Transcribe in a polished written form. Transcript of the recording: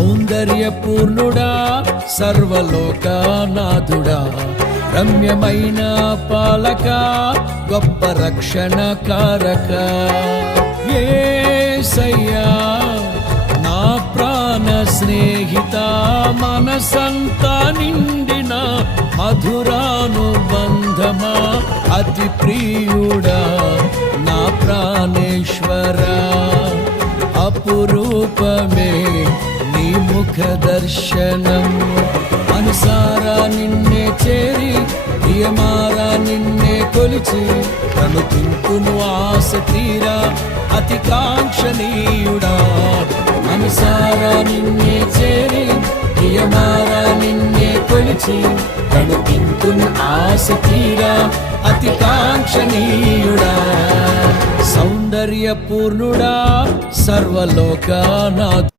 సౌందర్యపూర్ణుడా సర్వలోకనాథుడా రమ్యమైన పాలక గొప్ప రక్షణ కారక యేసయ్యా నా ప్రాణ స్నేహిత మనసంతా నిండిన మధురానుబంధమా అతి ప్రియుడా నా ప్రాణేశ్వరా అపురూపమే నీ ముఖ దర్శనం అనుసారా నిన్నే చేరి ప్రియమారా నిన్నే కొలిచి కనుతింపును ఆశ తీరా అతి కాంక్షణీయుడా అనుసారా నిన్నే చేరి ప్రియమారా నిన్నే కొలిచి కనుతింపును ఆశ తీరా అతి కాంక్షణీయుడా సౌందర్యపూర్ణుడా సర్వలోకనాథుడా